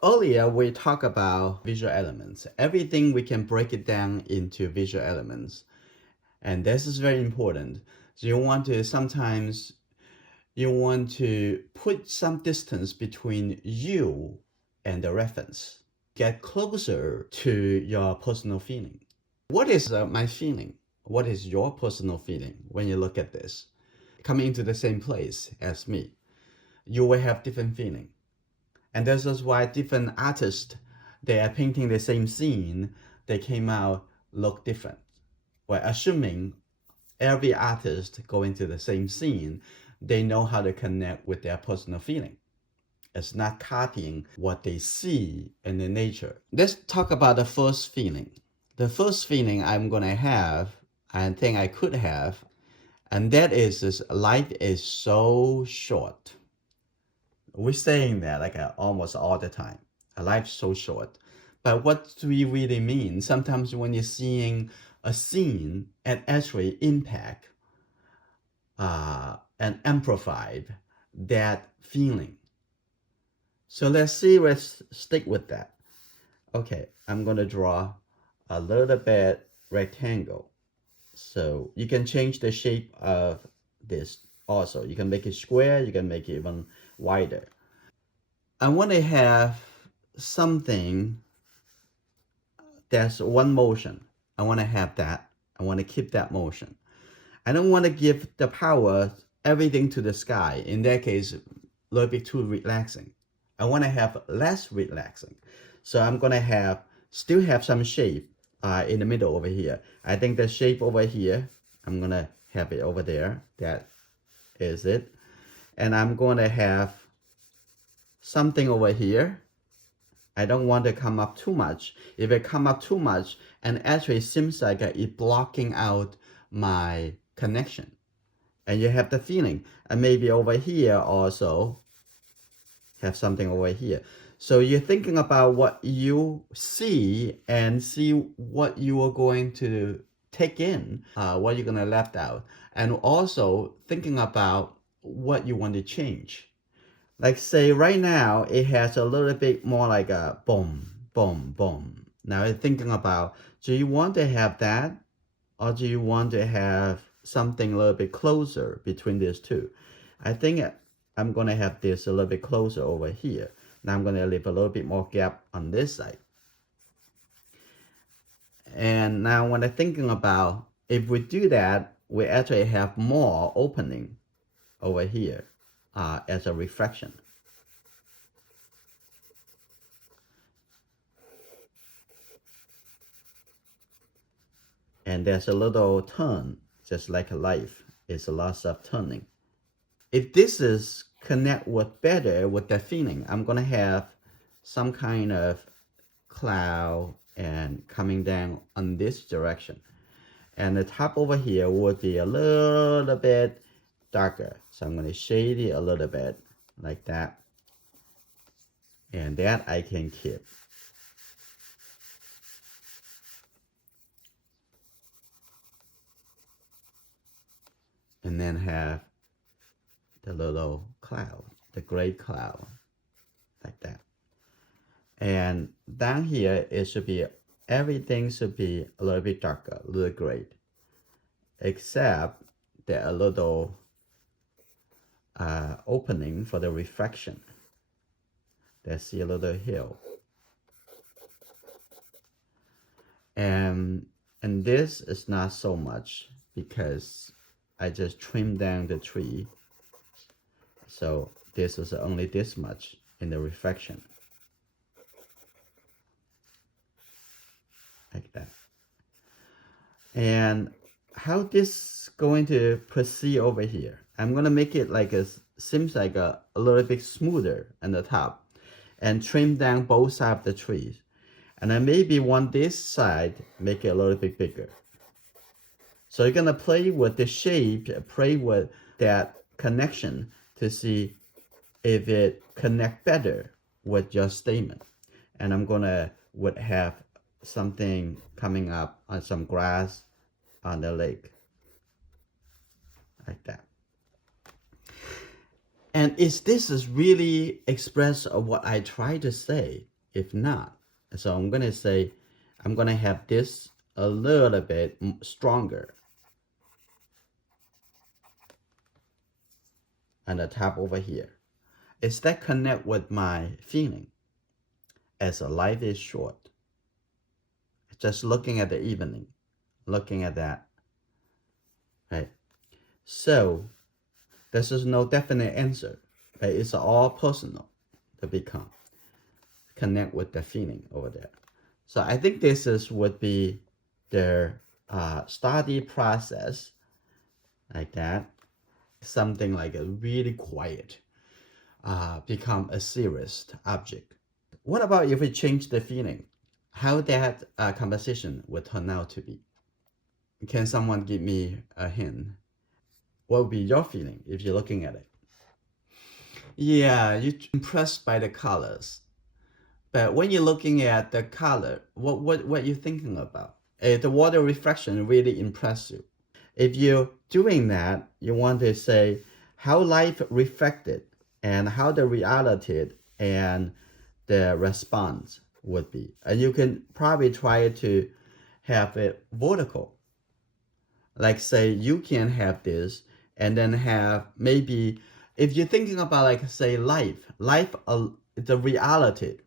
Earlier, we talked about visual elements. Everything we can break it down into visual elements. And this is very important. So sometimes you want to put some distance between you and the reference. Get closer to your personal feeling. What is my feeling? What is your personal feeling when you look at this? Coming into the same place as me, you will have different feeling. And this is why different artists, they are painting the same scene, they came out look different. Well, assuming every artist going to the same scene, they know how to connect with their personal feeling. It's not copying what they see in the nature. Let's talk about the first feeling. The first feeling I'm gonna have, I think I could have, and that is this: life is so short. We're saying that like almost all the time. Life's so short. But what do we really mean? Sometimes when you're seeing a scene, it actually impact and amplified that feeling. So let's stick with that. Okay, I'm gonna draw a little bit rectangle. So you can change the shape of this also. You can make it square, you can make it even wider. I want to have something that's one motion. I want to have that. I want to keep that motion. I don't want to give the power everything to the sky. In that case, a little bit too relaxing. I want to have less relaxing. So I'm going to still have some shape in the middle over here. I think the shape over here, I'm going to have it over there. That is it. And I'm going to have something over here. I don't want to come up too much. If it come up too much, and actually seems like it's blocking out my connection. And you have the feeling, and maybe over here also have something over here. So you're thinking about what you see and see what you are going to take in, what you're going to left out, and also thinking about what you want to change. Like say right now, it has a little bit more like a boom, boom, boom. Now you're thinking about, do you want to have that? Or do you want to have something a little bit closer between these two? I think I'm going to have this a little bit closer over here. Now I'm going to leave a little bit more gap on this side. And now when I'm thinking about, if we do that, we actually have more opening over here as a reflection. And there's a little turn, just like a life. It's a lot of turning. If this is connect with better with that feeling, I'm gonna have some kind of cloud and coming down on this direction. And the top over here would be a little bit darker. So I'm gonna shade it a little bit like that. And that I can keep. And then have the little cloud, the gray cloud, like that. And down here, everything should be a little bit darker, a little gray, except there are a little opening for the reflection. There's a little hill. And this is not so much because I just trimmed down the tree. So this is only this much in the reflection. Like that. And how this going to proceed over here? I'm gonna make it like seems like a little bit smoother on the top and trim down both sides of the trees. And I maybe want this side, make it a little bit bigger. So you're gonna play with the shape, play with that connection to see if it connect better with your statement. And I'm gonna would have something coming up on some grass on the lake, like that. And is this is really express of what I try to say? If not, so I'm gonna say, I'm gonna have this a little bit stronger on the top over here. Is that connect with my feeling as a life is short? Just looking at the evening, looking at that, right? So this is no definite answer, right? It's all personal to become connect with the feeling over there. So I think this is would be the study process like that. Something like a really quiet become a serious object. What about if we change the feeling? How that composition would turn out to be? Can someone give me a hint? What would be your feeling if you're looking at it? Yeah, you're impressed by the colors. But when you're looking at the color, what you thinking about? The water reflection really impress you. If you're doing that, you want to say how life reflected and how the reality and the response would be. And you can probably try to have it vertical. Like say you can have this and then have maybe if you're thinking about like say life the reality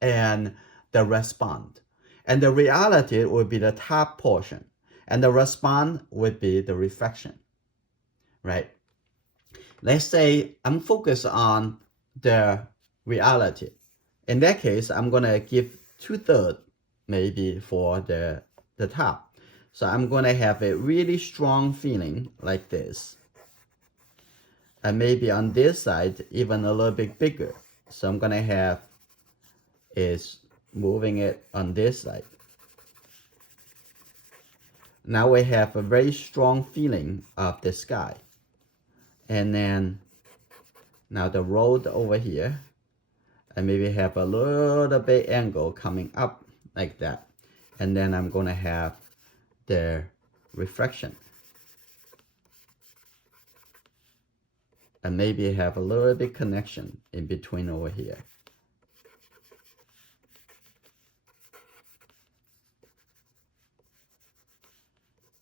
and the response. And the reality would be the top portion. And the response would be the reflection, right? Let's say I'm focused on the reality. In that case, I'm gonna give 2/3 maybe for the top. So I'm gonna have a really strong feeling like this. And maybe on this side, even a little bit bigger. So I'm gonna have is moving it on this side. Now we have a very strong feeling of the sky. And then now the road over here, and maybe have a little bit angle coming up like that. And then I'm gonna have the reflection. And maybe have a little bit connection in between over here.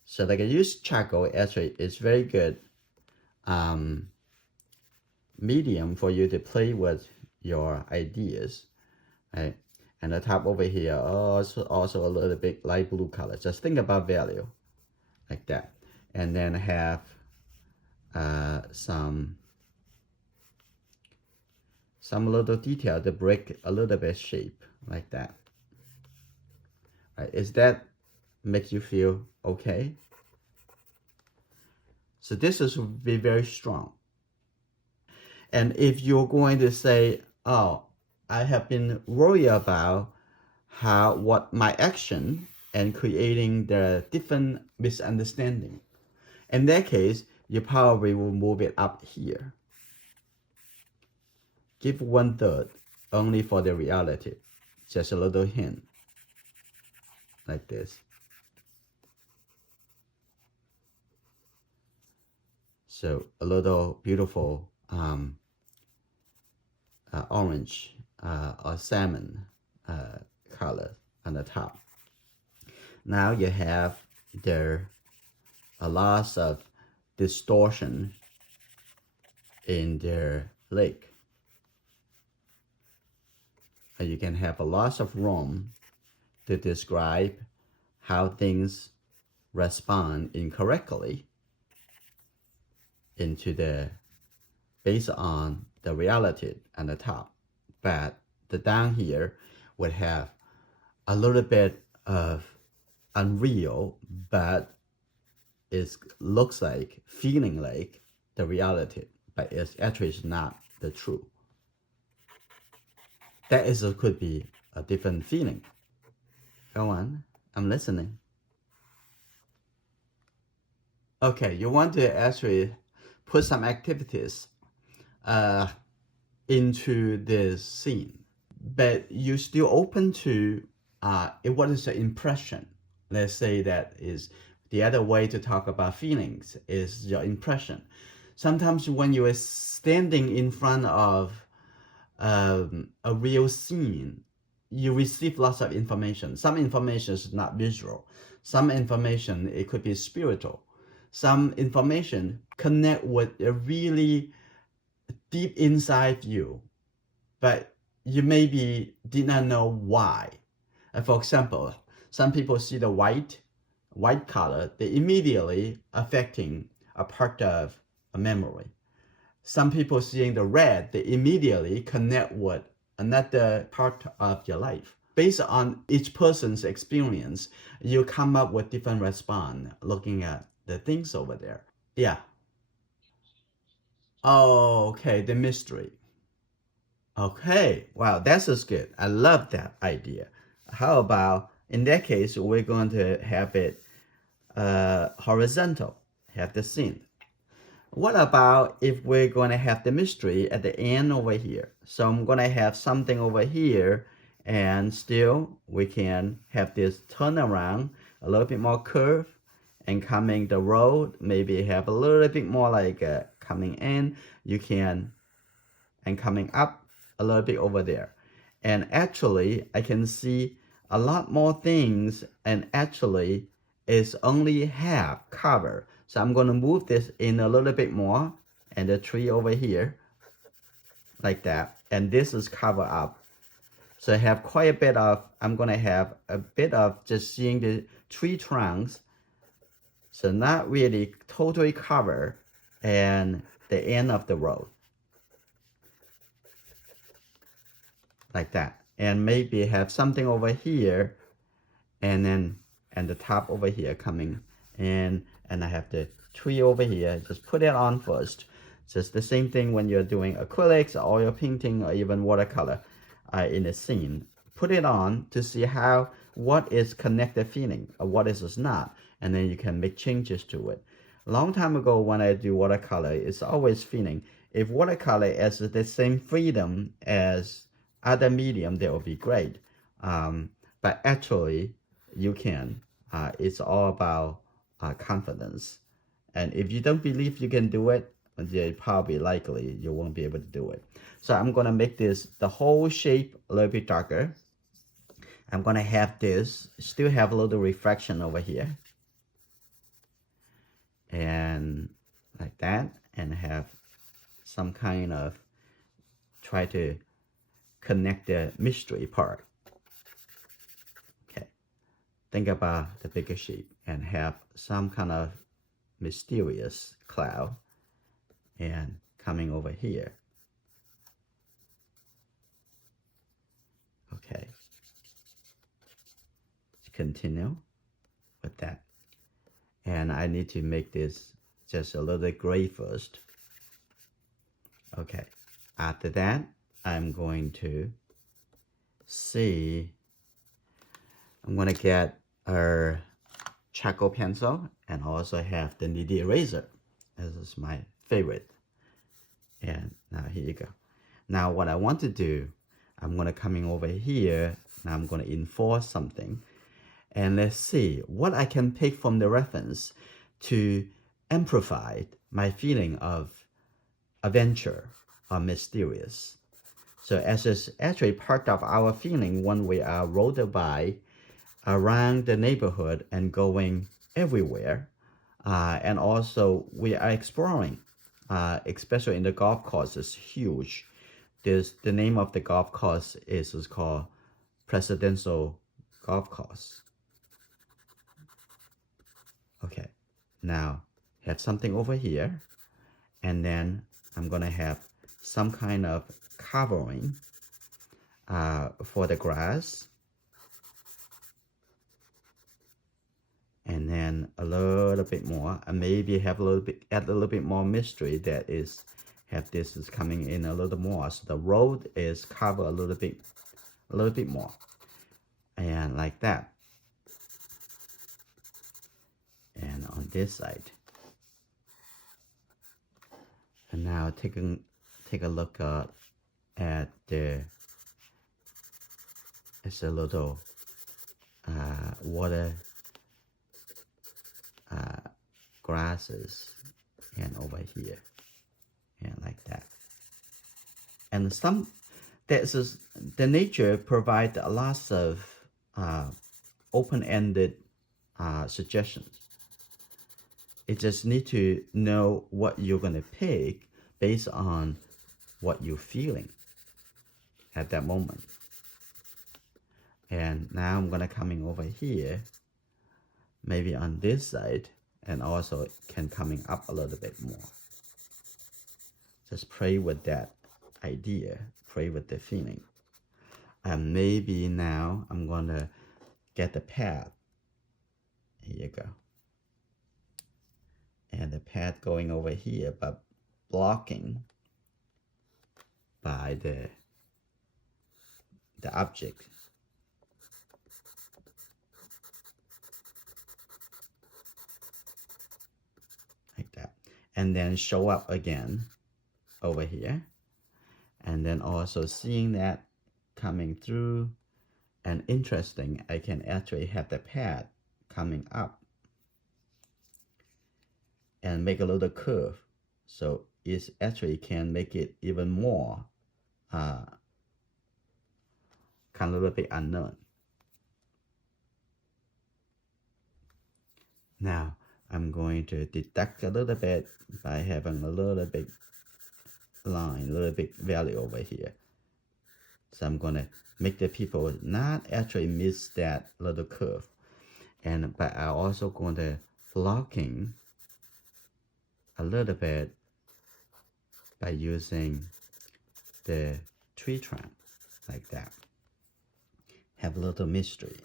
So like I use charcoal actually is very good medium for you to play with your ideas, right? And the top over here also a little bit light blue color. Just think about value like that. And then have some little detail to break a little bit shape like that. Right? Is that make you feel okay? So this is be very strong. And if you're going to say, oh, I have been worried about what my action and creating the different misunderstanding. In that case, you probably will move it up here. Give 1/3 only for the reality. Just a little hint. Like this. So a little beautiful orange or salmon color on the top. Now you have there a lot of distortion in their lake. And you can have a lot of room to describe how things respond incorrectly into the based on the reality on the top. But the down here would have a little bit of unreal, but it looks like, feeling like the reality, but it's actually not the truth. That is could be a different feeling. Go on, I'm listening. Okay, you want to actually put some activities into this scene, but you're still open to what is the impression? Let's say that is the other way to talk about feelings is your impression. Sometimes when you are standing in front of a real scene, you receive lots of information. Some information is not visual. Some information, it could be spiritual. Some information connect with a really deep inside you, but you maybe did not know why. For example, some people see the white color, they immediately affecting a part of a memory. Some people seeing the red, they immediately connect with another part of your life. Based on each person's experience, you come up with different response looking at the things over there. Yeah. Oh, okay, the mystery. Okay, wow, that's just good. I love that idea. How about, in that case, we're going to have it horizontal, have the scene. What about if we're going to have the mystery at the end over here? So I'm going to have something over here, and still we can have this turnaround, a little bit more curve, and coming the road, maybe have a little bit more like coming in, you can, and coming up a little bit over there. And actually, I can see a lot more things, and actually, it's only half cover. So I'm going to move this in a little bit more, and the tree over here, like that. And this is cover up. So I have quite a bit of, I'm going to have a bit of just seeing the tree trunks. So not really totally cover, and the end of the road. Like that. And maybe have something over here, and then and the top over here coming in, and I have the tree over here. Just put it on first. Just the same thing when you're doing acrylics, oil painting, or even watercolor in a scene. Put it on to see how, what is connected feeling or what is not, and then you can make changes to it. A long time ago when I do watercolor, it's always feeling. If watercolor has the same freedom as other medium, that would be great. But actually, you can. It's all about confidence. And if you don't believe you can do it, then probably likely you won't be able to do it. So I'm going to make this, the whole shape a little bit darker. I'm going to have this, still have a little reflection over here. And like that. And have some kind of, try to connect the mystery part. Okay. Think about the bigger shape and have some kind of mysterious cloud and coming over here. Okay. Continue with that. And I need to make this just a little gray first. Okay. After that, I'm going to see, I'm going to get a charcoal pencil and also have the nitty eraser. This is my favorite. And now here you go. Now what I want to do, I'm going to coming over here. Now I'm going to enforce something. And let's see what I can pick from the reference to amplify my feeling of adventure or mysterious. So as is actually part of our feeling when we are rolled by around the neighborhood and going everywhere. And also we are exploring, especially in the golf course, is huge. The name of the golf course is called Presidential Golf Course. Okay, now have something over here, and then I'm gonna have some kind of covering for the grass, and then a little bit more, and maybe have a little bit, add a little bit more mystery, that is have this is coming in a little more, so the road is covered a little bit more, and like that. And on this side. And now take a look at the, it's a little water grasses and over here. And the nature provide a lot of open-ended suggestions. It just need to know what you're gonna pick based on what you're feeling at that moment. And now I'm gonna coming over here, maybe on this side, and also can coming up a little bit more. Just play with that idea, play with the feeling. And maybe now I'm gonna get the pad. Here you go. And the pad going over here, but blocking by the object. Like that. And then show up again over here. And then also seeing that coming through. And interesting, I can actually have the pad coming up and make a little curve. So it actually can make it even more kind of a little bit unknown. Now I'm going to deduct a little bit by having a little bit line, a little bit value over here. So I'm gonna make the people not actually miss that little curve. But I'm also going to blocking a little bit by using the tree trunk like that. Have a little mystery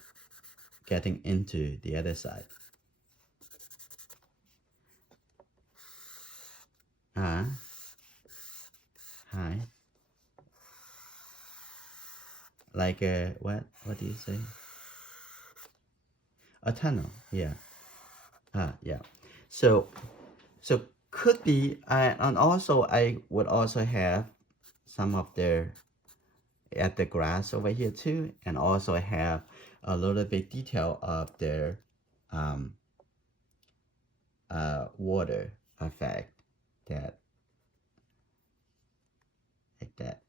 getting into the other side. Hi. Like what do you say? A tunnel, yeah. Yeah. So could be, and also I would also have some of their at the grass over here too, and also have a little bit detail of their water effect that like that.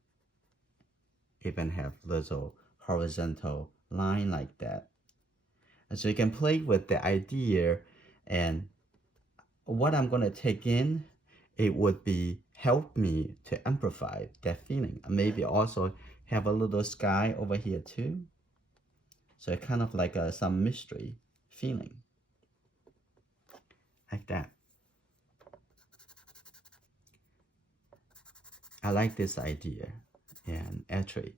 Even have little horizontal line like that. And so you can play with the idea, and what I'm gonna take in, it would be help me to amplify that feeling. Maybe also have a little sky over here too. So it kind of like some mystery feeling. Like that. I like this idea, and actually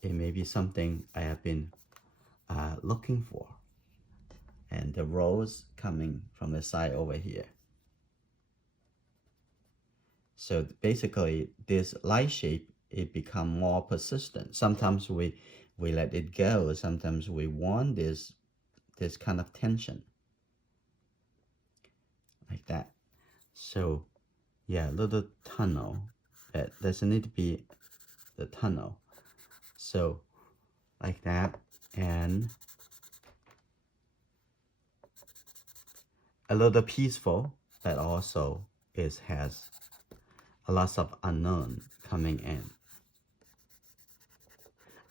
it may be something I have been looking for. And the rose coming from the side over here. So basically this light shape, it become more persistent. Sometimes we let it go. Sometimes we want this kind of tension. Like that. So yeah, little tunnel. It doesn't need to be the tunnel. So like that, and a little peaceful, but also it has a lot of unknown coming in.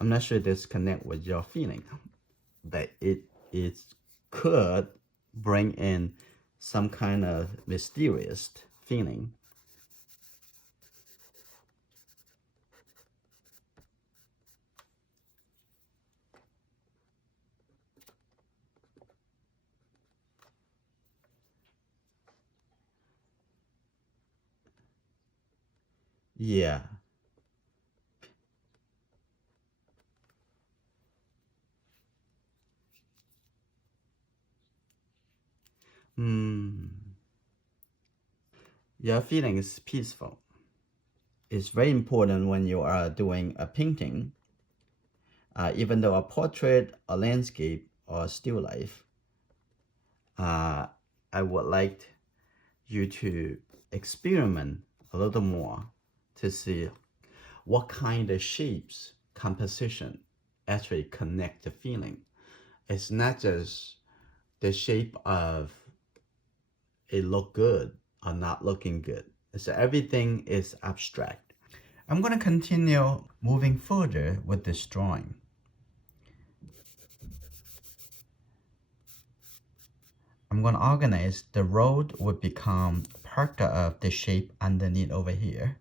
I'm not sure this connect with your feeling, but it could bring in some kind of mysterious feeling. Yeah. Your feeling is peaceful. It's very important when you are doing a painting, even though a portrait, a landscape, or still life. I would like you to experiment a little more to see what kind of shapes, composition actually connect the feeling. It's not just the shape of it look good or not looking good. So everything is abstract. I'm going to continue moving further with this drawing. I'm going to organize the road would become part of the shape underneath over here.